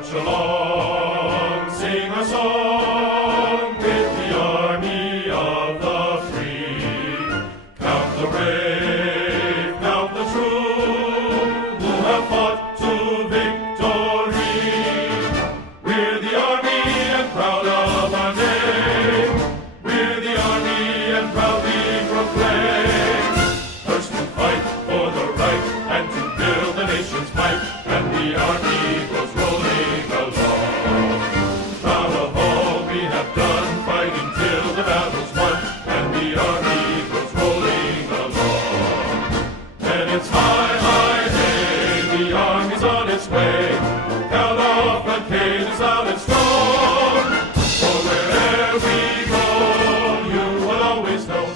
march along, sing a song with the army of the free. Count the brave, count the true, who have fought to victory. We're the army and proud of our name. We're the army and proudly proclaim. First to fight for the right and to build the nation's might, and the army goes rolling along. Proud of all we have done, fighting till the battle's won, and the army goes rolling along. And it's high, high, hey, the army's on its way. Count off the cadence loud and strong. For wherever we go, you will always know